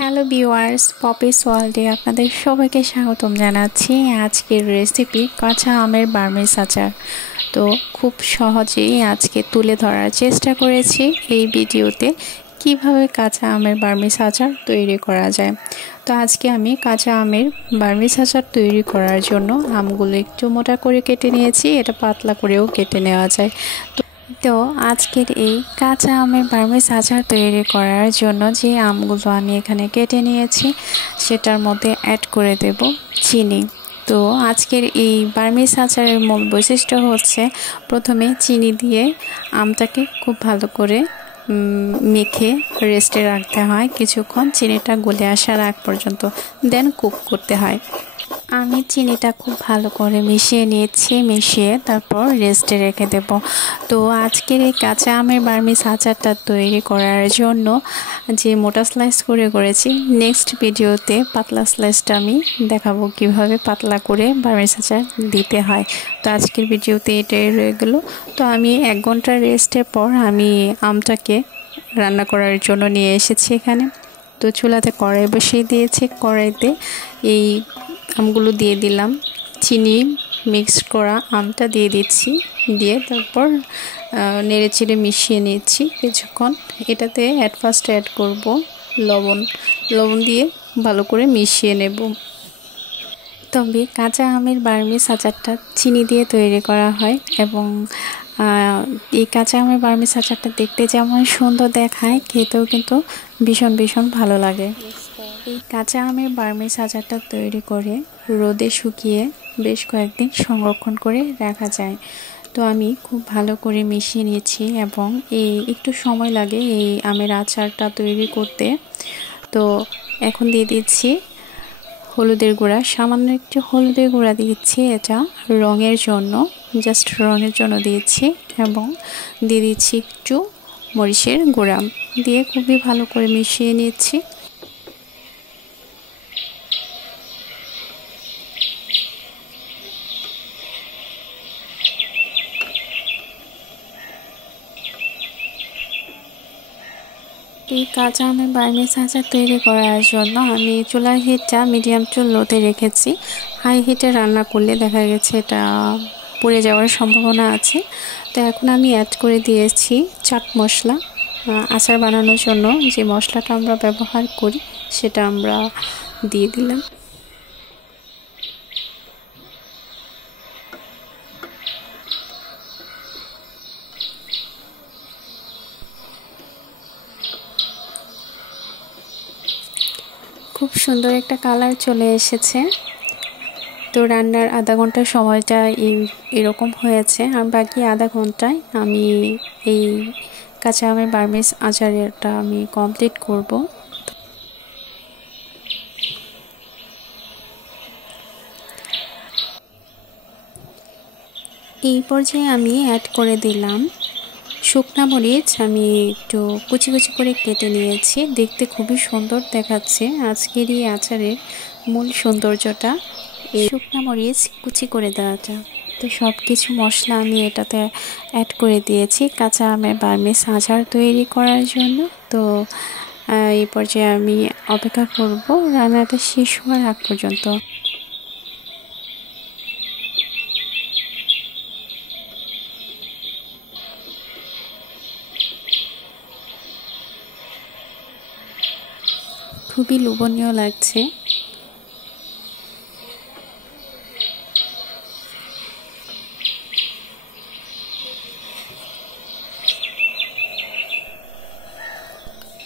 Hello viewers, Poppy's ওয়ার্ল্ডে আপনাদের সবাইকে স্বাগতম জানাচ্ছি। আজকের রেসিপি কাঁচা আমের বার্মিজ আচার। তো খুব সহজেই আজকে তুলে ধরার চেষ্টা করেছি এই ভিডিওতে কিভাবে কাঁচা আমের বার্মিজ আচার তৈরি করা যায়। তো আজকে আমি কাঁচা আমের বার্মিজ আচার তৈরি করার জন্য আমগুলো একটু মোটা করে কেটে নিয়েছি, এটা পাতলা করেও কেটে নেওয়া যায়। তো আজকের এই কাঁচা আমের বার্মিজ আচার তৈরি করার জন্য যে আমগুলো আমি এখানে কেটে নিয়েছি সেটার মধ্যে অ্যাড করে দেব চিনি। তো আজকের এই বার্মিজ আচারের মূল বৈশিষ্ট্য হচ্ছে প্রথমে চিনি দিয়ে আমটাকে খুব ভালো করে মেখে রেস্টে রাখতে হয় কিছুক্ষণ, চিনিটা গলে আসার আগ পর্যন্ত, দেন কুক করতে হয়। আমি চিনিটা খুব ভালো করে মিশিয়ে নিয়েছি, মিশিয়ে তারপর রেস্টে রেখে দেব। তো আজকের এই কাঁচা আমের বার্মিজ আচারটা তৈরি করার জন্য যে মোটা স্লাইস করে করেছি, নেক্সট ভিডিওতে পাতলা স্লাইসটা আমি দেখাবো কিভাবে পাতলা করে বার্মিজ আচার দিতে হয়। তো আজকের ভিডিওতে এটাই রয়ে গেল। তো আমি 1 ঘন্টা রেস্টের পর আমি আমটাকে রান্না করার জন্য নিয়ে এসেছি এখানে। তো চুলাতে কড়াই বসিয়ে দিয়েছি, কড়াইতে এই আমগুলো দিয়ে দিলাম, চিনি মিক্সড করা আমটা দিয়ে দিচ্ছি, দিয়ে তারপর নেড়েচেড়ে মিশিয়ে নিচ্ছি কিছুক্ষণ। এটাতে ফার্স্ট অ্যাড করব লবণ দিয়ে ভালো করে মিশিয়ে নেব। তবে কাঁচা আমের বার্মিজ আচারটা চিনি দিয়ে তৈরি করা হয় এবং এই কাঁচা আমের বার্মিজ আচারটা দেখতে যেমন সুন্দর দেখায়, খেতেও কিন্তু ভীষণ ভালো লাগে। এই কাঁচা আমের বার্মিজ আচারটা তৈরি করে রোদে শুকিয়ে বেশ কয়েকদিন সংরক্ষণ করে রাখা যায়। তো আমি খুব ভালো করে মিশিয়ে নিয়েছি এবং একটু সময় লাগে এই আমের আচারটা তৈরি করতে। তো এখন দিয়ে দিচ্ছি হলুদের গুঁড়া, সামান্য একটু হলুদের গুঁড়া দিচ্ছি, এটা রঙের জন্য, জাস্ট রঙের জন্য দিয়েছি, এবং দিয়ে দিচ্ছি একটু মরিচের গুঁড়া, দিয়ে খুবই ভালো করে মিশিয়ে নিচ্ছি। এই কাঁচা আমের বার্মিজ আচার তৈরি করার জন্য আমি চুলার হিটটা মিডিয়াম টু লোতে রেখেছি। হাই হিটে রান্না করলে দেখা গেছে এটা পুড়ে যাওয়ার সম্ভাবনা আছে। তো এখন আমি অ্যাড করে দিয়েছি চাট মশলা। আচার বানানোর জন্য যে মশলাটা আমরা ব্যবহার করি সেটা আমরা দিয়ে দিলাম। খুব সুন্দর একটা কালার চলে এসেছে। তো রান্নার আধা ঘন্টার সময়টা এরকম হয়েছে, আর বাকি আধা ঘন্টায় আমি এই কাঁচা আমের বার্মিজ আচারটা আমি কমপ্লিট করব। এই পর্যায়ে আমি অ্যাড করে দিলাম শুকনা মরিচ। আমি একটু কুচি করে কেটে নিয়েছি, দেখতে খুবই সুন্দর দেখাচ্ছে। আজকের এই আচারের মূল সৌন্দর্যটা এই শুকনা মরিচ কুচি করে দেওয়াটা। তো সব কিছু মশলা আমি এটাতে অ্যাড করে দিয়েছি কাঁচা আমের বার্মিজ আচার তৈরি করার জন্য। তো এই পর্যায়ে আমি অপেক্ষা করব রান্নাটা শেষ হওয়ার আগ পর্যন্ত। খুবই লোভনীয় লাগছে।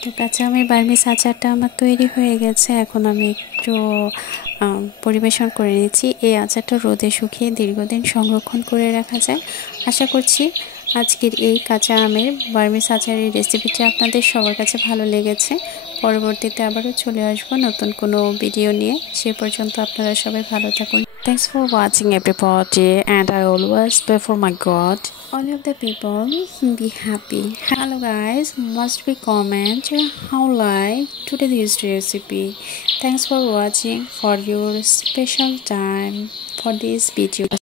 তো কাঁচা আমের বার্মিজ আচারটা আমার তৈরি হয়ে গেছে। এখন আমি একটু পরিবেশন করে নিচ্ছি। এই আচারটা রোদে শুকিয়ে দীর্ঘদিন সংরক্ষণ করে রাখা যায়। আশা করছি আজকের এই কাঁচা আমের বার্মিজ আচারের রেসিপিটা আপনাদের সবার কাছে ভালো লেগেছে। পরবর্তীতে আবারও চলে আসবো নতুন কোনো ভিডিও নিয়ে। সে পর্যন্ত আপনারা সবাই ভালো থাকুন। Thanks for watching everybody, and I always pray for my God. All of the people be happy. Hello guys, must be comment how like today's recipe. Thanks for watching, for your special time for this video.